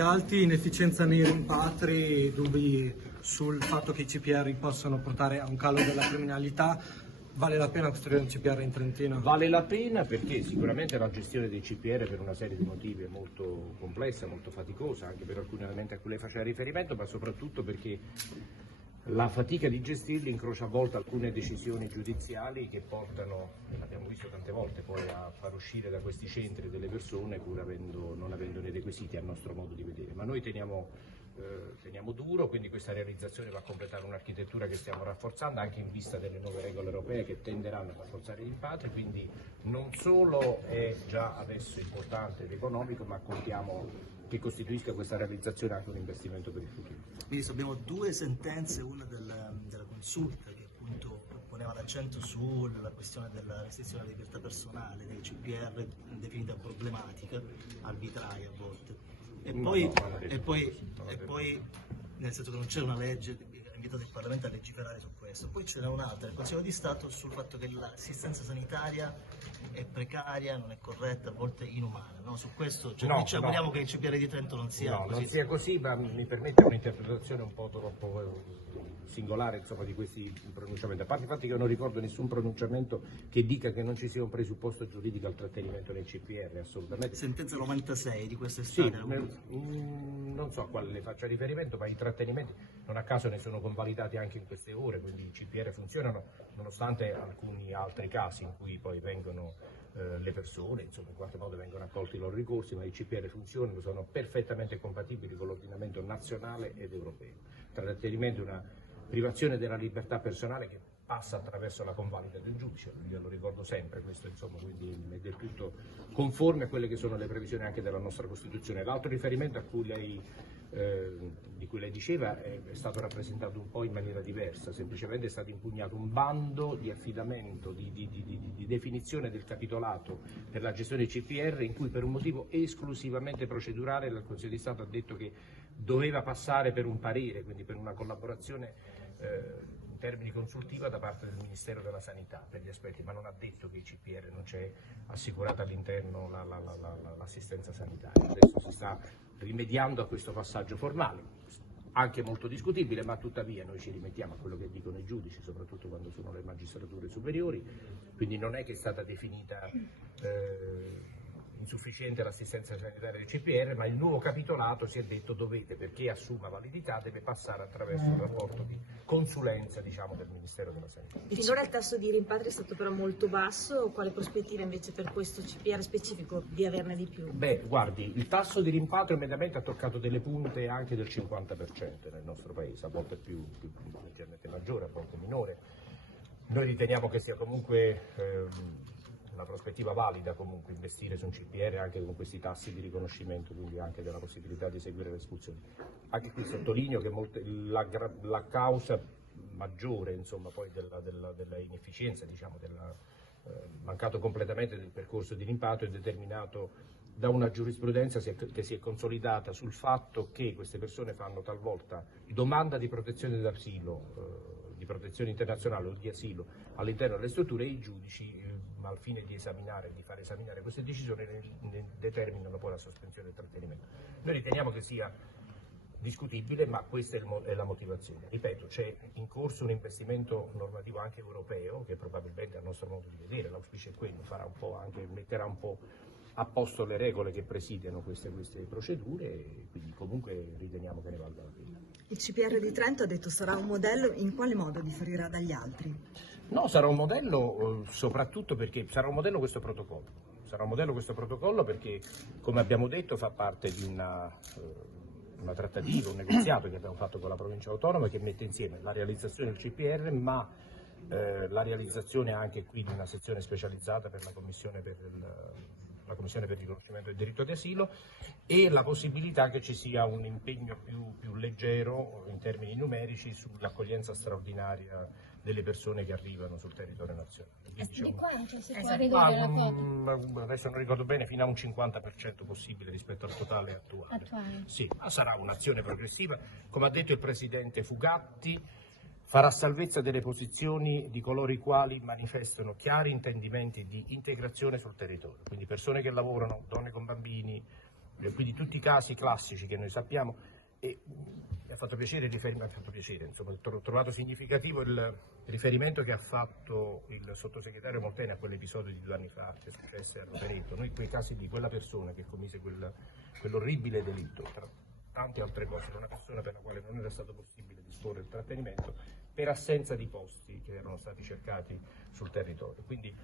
Alti, inefficienza nei rimpatri, dubbi sul fatto che i CPR possano portare a un calo della criminalità. Vale la pena costruire un CPR in Trentino? Vale la pena perché sicuramente la gestione dei CPR per una serie di motivi è molto complessa, molto faticosa, anche per alcuni elementi a cui lei faceva riferimento, ma soprattutto perché la fatica di gestirli incrocia a volte alcune decisioni giudiziali che portano, l'abbiamo visto tante volte, poi a far uscire da questi centri delle persone pur non avendo nei requisiti a nostro modo di vedere. Ma noi teniamo duro, quindi questa realizzazione va a completare un'architettura che stiamo rafforzando anche in vista delle nuove regole europee che tenderanno a rafforzare i rimpatri, quindi non solo è già adesso importante ed economico, ma contiamo che costituisca questa realizzazione anche un investimento per il futuro. Ministro, abbiamo due sentenze, una della Consulta che appunto poneva l'accento sulla questione della restrizione della libertà personale, dei CPR definita problematica, arbitraria a volte, e poi nel senso che non c'è una legge, ha invitato il Parlamento a legiferare su questo. Poi ce n'è un'altra, il Consiglio di Stato, sul fatto che l'assistenza sanitaria è precaria, non è corretta, a volte inumana, no? Su questo noi ci auguriamo che il CPR di Trento non sia così. Non sia così, ma mi permette un'interpretazione un po' troppo singolare, insomma, di questi pronunciamenti. A parte il fatto che io non ricordo nessun pronunciamento che dica che non ci sia un presupposto giuridico al trattenimento nei CPR, assolutamente. Sentenza 96 di quest'estate. Sì, non so a quale le faccia riferimento, ma i trattenimenti non a caso ne sono convalidati anche in queste ore, quindi i CPR funzionano nonostante alcuni altri casi in cui poi vengono le persone, insomma, in qualche modo vengono accolti i loro ricorsi, ma i CPR funzionano, sono perfettamente compatibili con l'ordinamento nazionale ed europeo. Trattenimento è una privazione della libertà personale che passa attraverso la convalida del giudice, io lo ricordo sempre questo, insomma, quindi è del tutto conforme a quelle che sono le previsioni anche della nostra Costituzione. L'altro riferimento di cui lei diceva è stato rappresentato un po' in maniera diversa, semplicemente è stato impugnato un bando di affidamento, di definizione del capitolato per la gestione dei CPR in cui per un motivo esclusivamente procedurale il Consiglio di Stato ha detto che doveva passare per un parere, quindi per una collaborazione in termini consultiva da parte del Ministero della Sanità per gli aspetti, ma non ha detto che i CPR non c'è assicurata all'interno l'assistenza sanitaria. Adesso si sta rimediando a questo passaggio formale, anche molto discutibile, ma tuttavia noi ci rimettiamo a quello che dicono i giudici, soprattutto quando sono le magistrature superiori, quindi non è che è stata definita insufficiente l'assistenza sanitaria del CPR, ma il nuovo capitolato si è detto perché assuma validità, deve passare attraverso un rapporto di consulenza, diciamo, del Ministero della Sanità. Finora il tasso di rimpatri è stato però molto basso, quale prospettiva invece per questo CPR specifico di averne di più? Beh, guardi, il tasso di rimpatrio mediamente ha toccato delle punte anche del 50% nel nostro paese, a volte più leggermente maggiore, a volte minore. Noi riteniamo che sia comunque una prospettiva valida comunque investire su un CPR anche con questi tassi di riconoscimento, quindi anche della possibilità di eseguire le espulsioni. Anche qui sottolineo che la causa maggiore, insomma, poi della inefficienza, diciamo, del mancato completamento del percorso di rimpatrio è determinato da una giurisprudenza che si è consolidata sul fatto che queste persone fanno talvolta domanda di protezione d'asilo, di protezione internazionale o di asilo all'interno delle strutture e i giudici al fine di far esaminare queste decisioni ne determinano poi la sospensione del trattenimento. Noi riteniamo che sia discutibile, ma questa è la motivazione. Ripeto, c'è in corso un investimento normativo anche europeo che probabilmente, a nostro modo di vedere, l'auspicio è quello, metterà un po' a posto le regole che presidiano queste procedure e quindi comunque riteniamo che ne valga la pena. Il CPR di Trento ha detto sarà un modello, in quale modo differirà dagli altri? No, sarà un modello soprattutto perché sarà un modello questo protocollo. Sarà un modello questo protocollo perché, come abbiamo detto, fa parte di una trattativa, un negoziato che abbiamo fatto con la provincia autonoma che mette insieme la realizzazione del CPR, ma la realizzazione anche qui di una sezione specializzata per la Commissione per il riconoscimento del diritto di asilo e la possibilità che ci sia un impegno più leggero in termini numerici sull'accoglienza straordinaria delle persone che arrivano sul territorio nazionale. Di quanto si può ridurre la quota? Adesso non ricordo bene, fino a un 50% possibile rispetto al totale attuale. Sì, ma sarà un'azione progressiva. Come ha detto il Presidente Fugatti, farà salvezza delle posizioni di coloro i quali manifestano chiari intendimenti di integrazione sul territorio, quindi persone che lavorano, donne con bambini, quindi tutti i casi classici che noi sappiamo. E mi ha fatto piacere, insomma, ho trovato significativo il riferimento che ha fatto il sottosegretario Molteni a quell'episodio di 2 anni fa che è successo a Rovereto. Noi quei casi di quella persona che commise quell'orribile delitto, tra tante altre cose, una persona per la quale non era stato possibile disporre il trattenimento per assenza di posti che erano stati cercati sul territorio. Quindi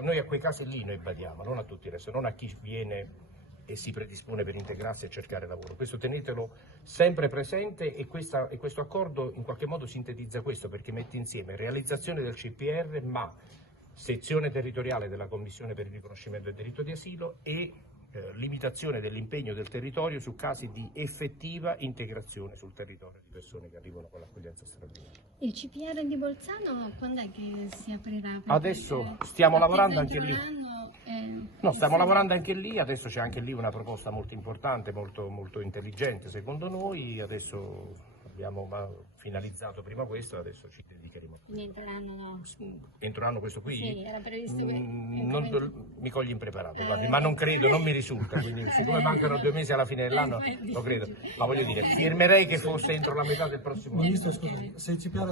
noi a quei casi lì noi badiamo, non a tutti i resto, non a chi viene e si predispone per integrarsi e cercare lavoro. Questo tenetelo sempre presente, e questo accordo in qualche modo sintetizza questo, perché mette insieme realizzazione del CPR ma sezione territoriale della Commissione per il riconoscimento del diritto di asilo e limitazione dell'impegno del territorio su casi di effettiva integrazione sul territorio di persone che arrivano con l'accoglienza straordinaria. Il CPR di Bolzano quando è che si aprirà? Perché Adesso stiamo lavorando anche lì. No, stiamo Sì. lavorando anche lì, adesso c'è anche lì una proposta molto importante, molto intelligente secondo noi, adesso abbiamo finalizzato prima questo, adesso ci dedicheremo. Quindi entreranno. Entro l'anno questo qui? Sì, era previsto che. Mi cogli impreparato, guardi, ma non credo, non mi risulta, quindi siccome mancano 2 mesi alla fine dell'anno, lo credo, ma voglio dire, firmerei che fosse entro la metà del prossimo anno. Ministro, scusi, se il CPR